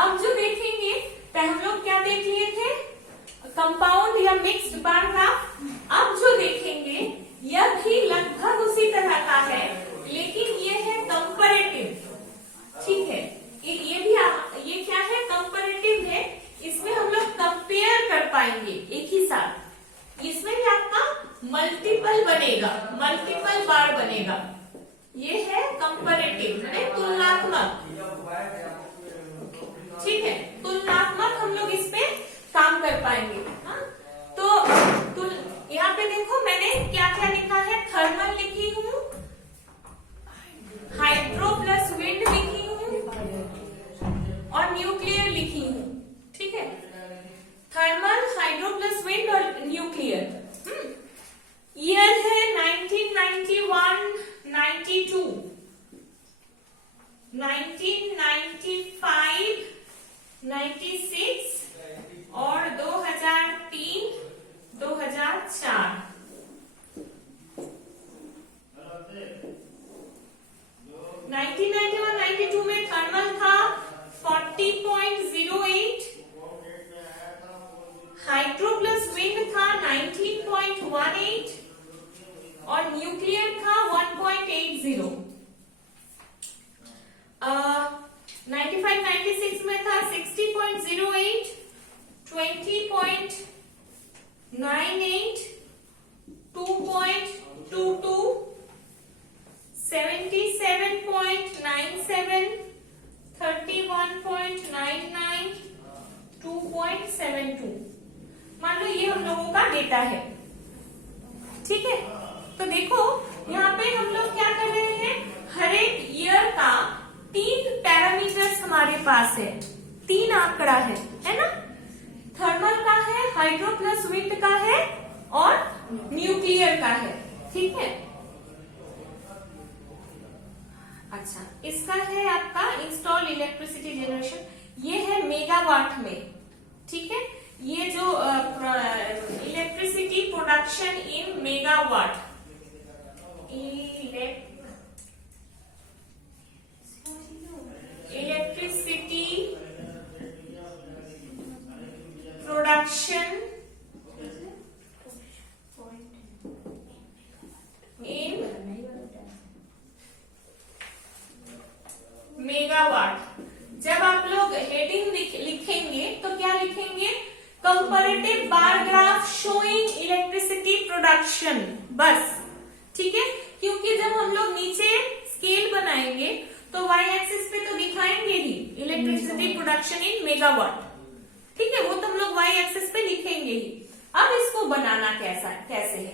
अब जो देखेंगे हम लोग क्या देख लिए थे, कंपाउंड या मिक्स्ड बार ग्राफ। अब जो देखेंगे यह भी लगभग उसी तरह का है, लेकिन ये है कंपैरेटिव। ठीक है, ये भी ये क्या है, कंपैरेटिव है। इसमें हम लोग कंपेयर कर पाएंगे एक ही साथ। इसमें भी आपका मल्टीपल बनेगा, मल्टीपल बार बनेगा। ये है कंपैरेटिव, तुलनात्मक। ठीक है, तुलनात्मक हम लोग इस पे काम कर पाएंगे। हाँ? तो यहाँ पे देखो मैंने क्या क्या लिखा है, थर्मल लिखी हूँ, हाइड्रो प्लस विंड लिखी हूँ और न्यूक्लियर लिखी हूँ। ठीक है, थर्मल, हाइड्रो प्लस विंड और न्यूक्लियर। ईयर है 1991, 92, 1995, 96 और 2003, 2004। 1991-92 में थर्मल था 40.08, हाइड्रो प्लस विंड था 19.18 और न्यूक्लियर था 1.80। 95-96 में था 60.08, 20.98, 2.22, 77.97, 31.99, 2.72। मान लो ये हम लोगों का डेटा है। ठीक है, तो देखो यहाँ पे हम लोग क्या कर रहे हैं, हर एक ईयर का 3 पैरामीटर्स हमारे पास है, 3 आंकड़ा है ना। थर्मल का है, हाइड्रो प्लस विंड का है और न्यूक्लियर का है। ठीक है, अच्छा, इसका है आपका इंस्टॉल इलेक्ट्रिसिटी जनरेशन, ये है मेगावाट में। ठीक है, ये जो electricity production in megawatt, electricity production in megawatt. जब आप लोग हेडिंग लिखेंगे तो क्या लिखेंगे, comparative bar graph showing electricity production, बस। ठीक है, क्योंकि जब हम लोग नीचे स्केल बनाएंगे तो वाई एक्सिस पे तो दिखाएंगे ही इलेक्ट्रिसिटी प्रोडक्शन इन मेगावाट। ठीक है, वो तो हम लोग वाई एक्सिस पे लिखेंगे ही। अब इसको बनाना कैसे है,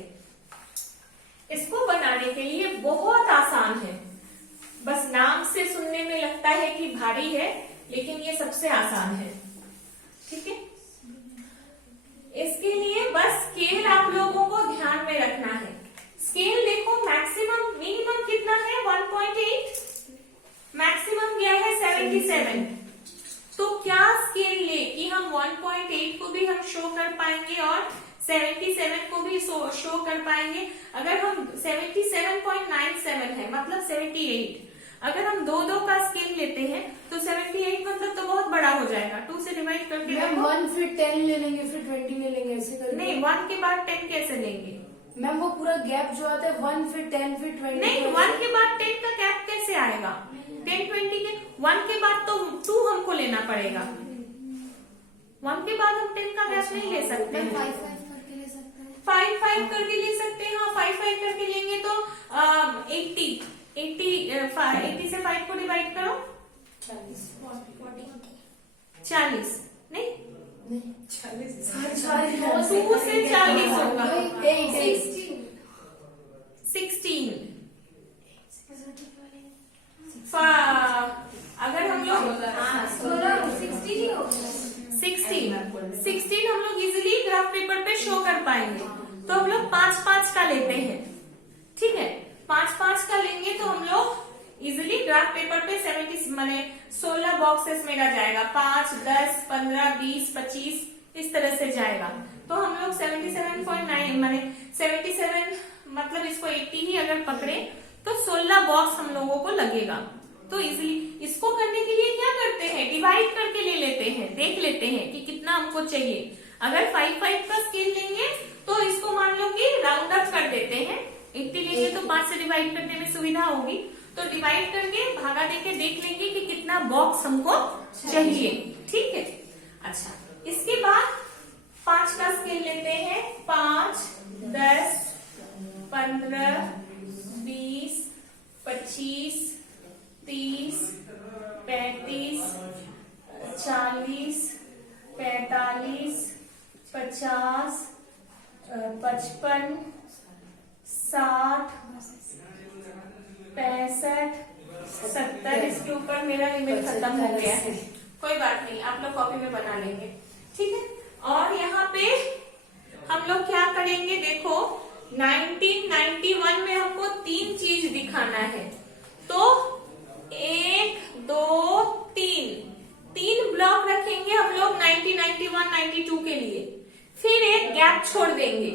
इसको बनाने के लिए बहुत आसान है। बस नाम से सुनने में लगता है कि भारी है, लेकिन ये सबसे आसान है। ठीक है, इसके लिए बस स्केल आप लोगों को ध्यान में रखना है। स्केल देखो, मैक्सिमम मिनिमम कितना है 1.8, मैक्सिमम क्या है 77। तो क्या स्केल ले कि हम 1.8 को भी हम शो कर पाएंगे और 77 को भी शो कर पाएंगे। अगर हम 77.97 है मतलब 78, अगर हम 2-2 का स्केल लेते हैं तो 78 मतलब तो बहुत बड़ा हो जाएगा। 2 से डिवाइड करके मैम 1 फिर 10 ले लेंगे, फिर 20 ले लेंगे, ऐसे करके। नहीं, 1 के बाद 10 कैसे लेंगे मैम? वो पूरा गैप जो आता है 1 फिर 10 फिर 20। नहीं, 1 के बाद 10 का गैप कैसे आएगा? 10, 20 के 1 के बाद तो 2 हमको लेना पड़ेगा। 1 के बाद हम 10 का गैप नहीं ले सकते हैं। 5-5 करके ले सकते हैं। 5-5 करके ले सकते हैं। हाँ, 5-5 करके लेंगे तो 80 से 5 को डिवाइड करो, 40 नहीं, 40 2 से 40 होगा, 16। अगर हम लोग 16 हम लोग इजिली ग्राफ पेपर पे शो कर पाएंगे। तो हम लोग 5-5 का लेते हैं। ठीक है, 5-5 का लेंगे तो हम लोग इजिली ग्राफ पेपर पे 16 बॉक्सेस में आ जाएगा। 5, 10, 15, 20, 25 इस तरह से जाएगा। तो हम लोग 77.9 77 मतलब इसको 80 ही अगर पकड़े तो 16 बॉक्स हम लोगों को लगेगा। तो इजिली इसको करने के लिए क्या करते हैं, डिवाइड करके ले हैं, देख लेते हैं कि कितना हमको चाहिए। अगर 5 का स्केल लेंगे तो इसको मान लो कि राउंड अप कर देते हैं, 80 लेंगे तो 5 से डिवाइड करने में सुविधा होगी, तो डिवाइड करके भागा देके देख लेंगे कि कितना बॉक्स हमको चाहिए। ठीक है, अच्छा इसके बाद 5 का स्केल लेते हैं। 5, 10, 15, 20, 25, 30, 35, 40, 45, 50, 55, 60, 65, 70। इसके ऊपर मेरा लिमिट खत्म हो गया है, कोई बात नहीं, आप लोग कॉपी में बना लेंगे। ठीक है, और यहाँ पे हम लोग क्या करेंगे, देखो 1991 में हमको 3 चीज दिखाना है, तो 1, 2, 3 ब्लॉक रखेंगे हम लोग 1991, 92 के लिए, फिर एक गैप छोड़ देंगे,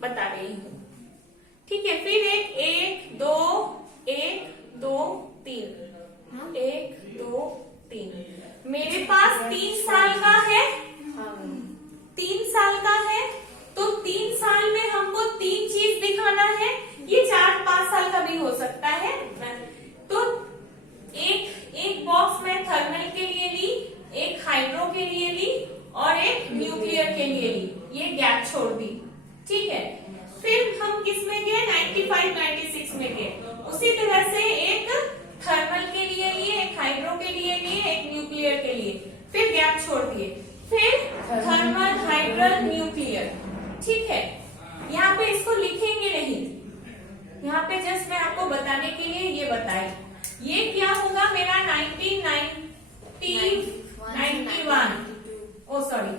बता रही हूँ। ठीक है, फिर एक 2, 1, 2, 3, 1, 2, 3। मेरे पास 3 साल का है, 3 साल का है, तो 3 साल में हमको 3 चीज दिखाना है। ये 4-5 साल का भी हो सकता है। तो एक बॉक्स में थर्मल के लिए ली, एक हाइड्रो के लिए ली और एक न्यूक्लियर के लिए ली, ये गैप छोड़ दी। ठीक है, फिर हम किस में गए, 95, 96 में गए। उसी तरह से एक थर्मल के लिए लिए, एक हाइड्रो के लिए लिए, एक न्यूक्लियर के लिए, फिर गैप छोड़ दिए, फिर थर्मल, हाइड्रल, न्यूक्लियर। ठीक है, यहाँ पे इसको लिखेंगे नहीं, यहाँ पे जस्ट मैं आपको बताने के लिए ये बताया। ये क्या होगा मेरा 1991, ओ सॉरी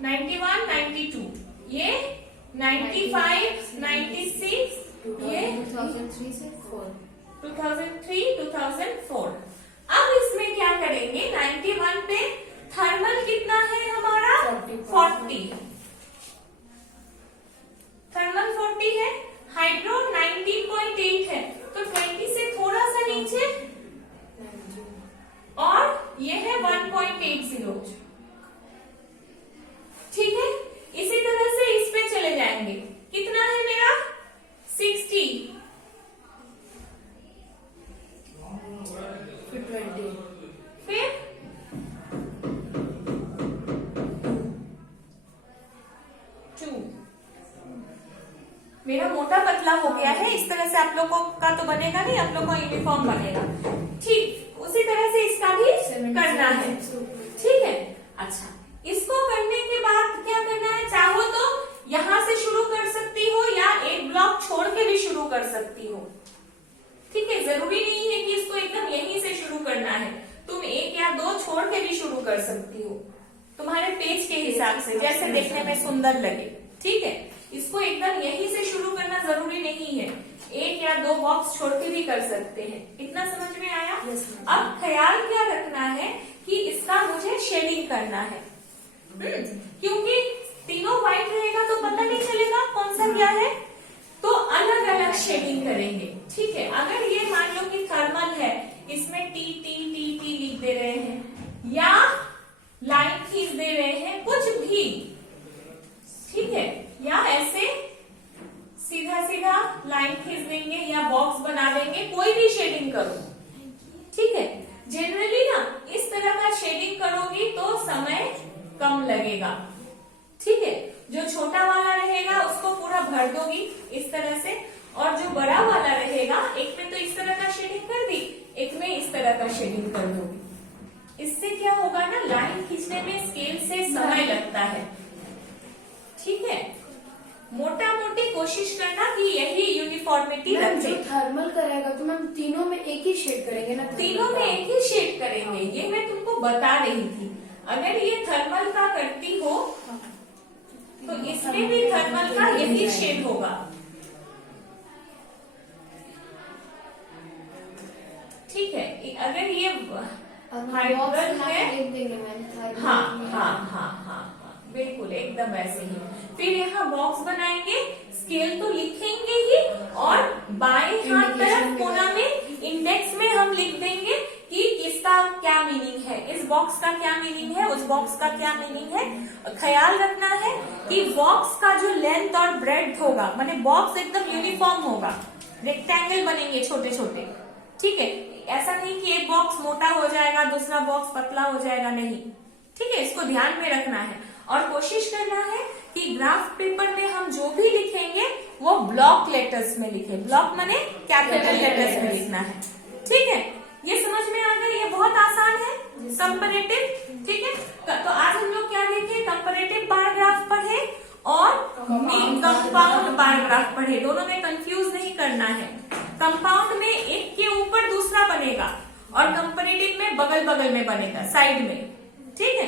91, 92, ये 95, 96, ये 2003, 2004। अब इसमें क्या करेंगे, 91 पे थर्मल कितना है हमारा, 40, थर्मल 40 है, हाइड्रो 19.8 है, तो 20 से थोड़ा सा नीचे, और ये है 1.80। ठीक है, इसी तरह से इस पे चले जाएंगे, कितना है मेरा 60, फिर 2। मेरा मोटा पतला हो गया है, इस तरह से आप लोगों का तो बनेगा नहीं, आप लोगों का यूनिफॉर्म बनेगा। ठीक, उसी तरह से इसका भी करना है। ठीक है, अच्छा इसको करने के बाद क्या करना है, चाहो तो यहाँ से शुरू कर सकती हो या एक ब्लॉक छोड़ के भी शुरू कर सकती हो। ठीक है, जरूरी नहीं है कि इसको एकदम यहीं से शुरू करना है, तुम 1 या 2 छोड़ के भी शुरू कर सकती हो, तुम्हारे पेज के हिसाब से, जैसे देखने में सुंदर लगे। ठीक है, इसको एकदम यहीं से शुरू करना जरूरी नहीं है, 1 या 2 बॉक्स छोड़ के भी कर सकते हैं। इतना समझ में आया? अब ख्याल क्या रखना है कि इसका मुझे शेडिंग करना है, क्योंकि तीनों व्हाइट रहेगा तो पता नहीं चलेगा कौन सा क्या है, तो अलग अलग शेडिंग करेंगे। ठीक है, अगर ये मान लो कि थर्मल है, इसमें टी टी टी टी लिख दे रहे हैं या लाइन खींच दे रहे हैं, कुछ भी। ठीक है, या ऐसे सीधा सीधा लाइन खींच देंगे या बॉक्स बना देंगे, कोई भी शेडिंग करो। ठीक है, जनरली ना इस तरह का शेडिंग करोगी तो समय कम लगेगा। ठीक है, जो छोटा वाला रहेगा उसको पूरा भर दोगी इस तरह से, और जो बड़ा वाला रहेगा, एक में तो इस तरह का शेडिंग कर दी, एक में इस तरह का शेडिंग कर दोगी। इससे क्या होगा ना, लाइन खींचने में स्केल से समय लगता है। ठीक है, मोटा मोटी कोशिश करना कि यही यूनिफॉर्मिटी रखे। थर्मल करेगा तो मैम तीनों में एक ही शेड करेंगे ना, तीनों में एक ही शेड करेंगे, ये मैं तुमको बता रही थी। अगर ये थर्मल का करती हो तो इसमें भी थर्मल का यही शेड होगा। ठीक है, अगर ये हाइड्रल है, हाँ, बिल्कुल एकदम ऐसे ही। फिर यहाँ बॉक्स बनाएंगे, स्केल तो लिखेंगे ही, और बाएं हाथ तरफ कोना में इंडेक्स में हम लिख देंगे कि किसका क्या मीनिंग है, इस बॉक्स का क्या मीनिंग है, उस बॉक्स का क्या मीनिंग है। ख्याल रखना है कि बॉक्स का जो लेंथ और ब्रेड्थ होगा, माने बॉक्स एकदम यूनिफॉर्म होगा, रेक्टेंगल बनेंगे छोटे छोटे, ठीक है। ऐसा नहीं कि एक बॉक्स मोटा हो जाएगा दूसरा बॉक्स पतला हो जाएगा, नहीं, ठीक है। इसको ध्यान में रखना है और कोशिश करना है कि ग्राफ पेपर में हम जो भी लिखेंगे वो ब्लॉक लेटर्स में लिखे। ब्लॉक माने कैपिटल लेटर्स में लिखना है, ठीक है। ये समझ में आ गया, ये बहुत आसान है कंपैरेटिव, ठीक है। तो आज हम लोग क्या देखे, कंपैरेटिव बार ग्राफ पढ़े और कंपाउंड बार ग्राफ पढ़े। दोनों में कंफ्यूज नहीं करना है। कंपाउंड में एक के ऊपर दूसरा बनेगा और कंपैरेटिव में बगल बगल में बनेगा, साइड में, ठीक है।